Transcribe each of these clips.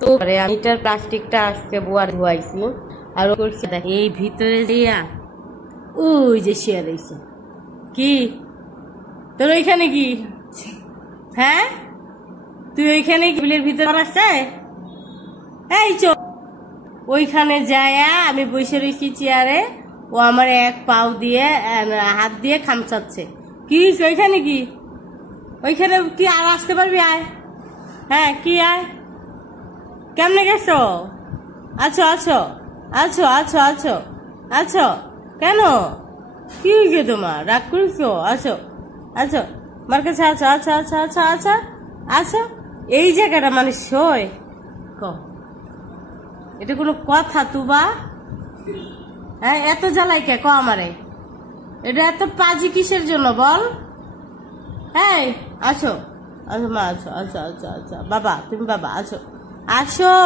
তো আমি এটার প্লাস্টিকটা আজকে বুয়ার ধুয়াইছি আর এই ভিতরে দিয়া ওই যে শেয়ার হয়েছে কি তোর ওইখানে কি হ্যাঁ তুই ওইখানে বিলের ভিতরে আসছে এই চো ওইখানে যায় আমি বসে রয়েছি চেয়ারে ও আমার এক পাও দিয়ে হাত দিয়ে খামচাচ্ছে কি ওইখানে কি ওইখানে কি আর আসতে পারবি আয় হ্যাঁ কি আয় কেমনে গেছো আছো আছো আছো আছো আছো আছো কেন কি হয়েছে তোমার রাগ করেছো আছো আছো আমার কাছে আছো আচ্ছা আচ্ছা আচ্ছা আচ্ছা আছো এই জায়গাটা মানে শোয় ক এটা কোনো কথা তুবা হ্যাঁ এত জ্বালাই কে ক আমারে এটা এত পাজি কিসের জন্য বল হ্যাঁ আছো আচ্ছা মা আছো আচ্ছা আচ্ছা আচ্ছা বাবা তুমি বাবা আছো আসো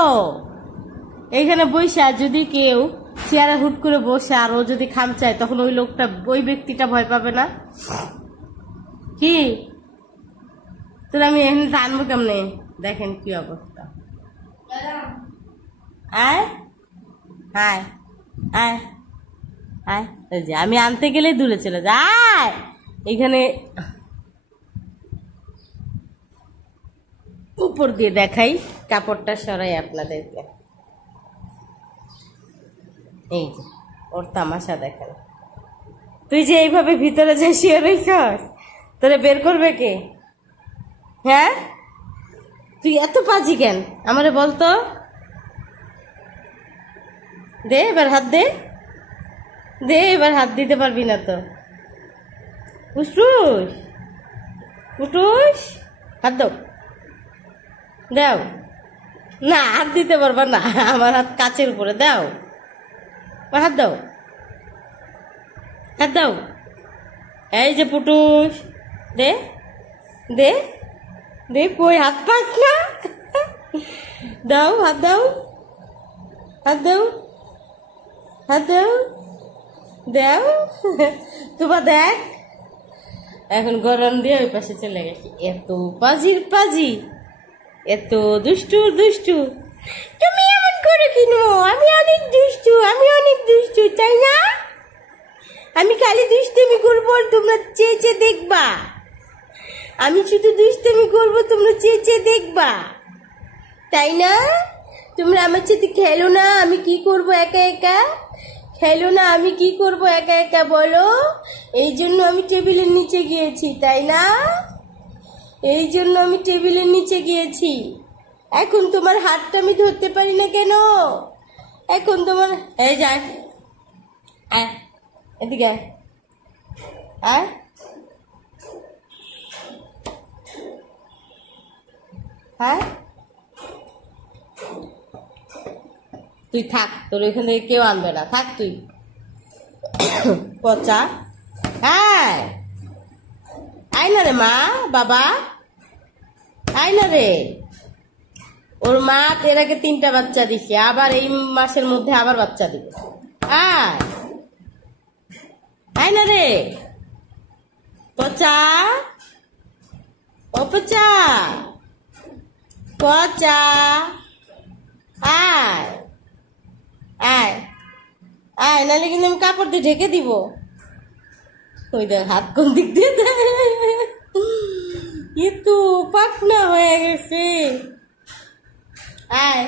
এইখানে বসে যদি কেউ চেয়ারে হুট করে বসে আর ও যদি খামচায় তখন ওই লোকটা ওই ব্যক্তিটা ভয় পাবে না কি তোর আমি এখানে টানবো কেমনে দেখেন কি অবস্থা আয় আয় আয় আয় যে আমি আনতে গেলে দূরে চলে যায় এখানে উপর দিয়ে দেখাই কাপড়টা সরাই আপনাদেরকে এই যে ওর তামাশা দেখেন তুই যে এইভাবে ভিতরে যে শুয়ে রইছস তোরে বের করবে কে হ্যাঁ তুই এত পাজি কেন আমারে বলতো দে এবার হাত দে দে এবার হাত দিতে পারবি না তো উঠুস উঠুস হাত দাও দাও না হাত দিতে পারবা না আমার হাত কাচের উপরে দাও হাত দাও হাত দাও এই যে পুটুস দে দে দে কই হাত পাস না দাও হাত দাও হাত দাও হাত দাও দাও তোমার দেখ এখন গরম দিয়ে ওই পাশে চলে গেছি এত পাজির পাজি এত দুষ্টু দুষ্টু তুমি এমন করে কিনো আমি অনেক দুষ্টু তাই না আমি খালি দুষ্টুমি করবো আর তোমরা চেয়ে চেয়ে দেখবা আমি শুধু দুষ্টুমি করবো তোমরা চেয়ে চেয়ে দেখবা তাই না তোমরা আমার সাথে খেলো না আমি কি করবো একা একা খেলো না আমি কি করবো একা একা বলো এই জন্য আমি টেবিলের নিচে গিয়েছি তাই না এই জন্য আমি টেবিলের নিচে গিয়েছি এখন তোমার হাতটা আমি ধরতে পারি না কেন এখন তোমার এই যায় এদিকে আয় হ্যাঁ তুই থাক তোর ওইখান থেকে কেউ আনবে না থাক তুই পচা হ্যাঁ আয় না রে মা বাবা আয় না রে ওর মা এর আগে 3টা বাচ্চা দিছে আবার এই মাসের মধ্যে আবার বাচ্চা দিবে আয় আয় না রে পচা ও পচা পচা আয় আয় আয় নাহলে কিন্তু আমি কাপড় দিয়ে ঢেকে দিব ওই দেখ হাত কোন দিক দিয়ে এ তো পাকনা হয়ে গেছে আয়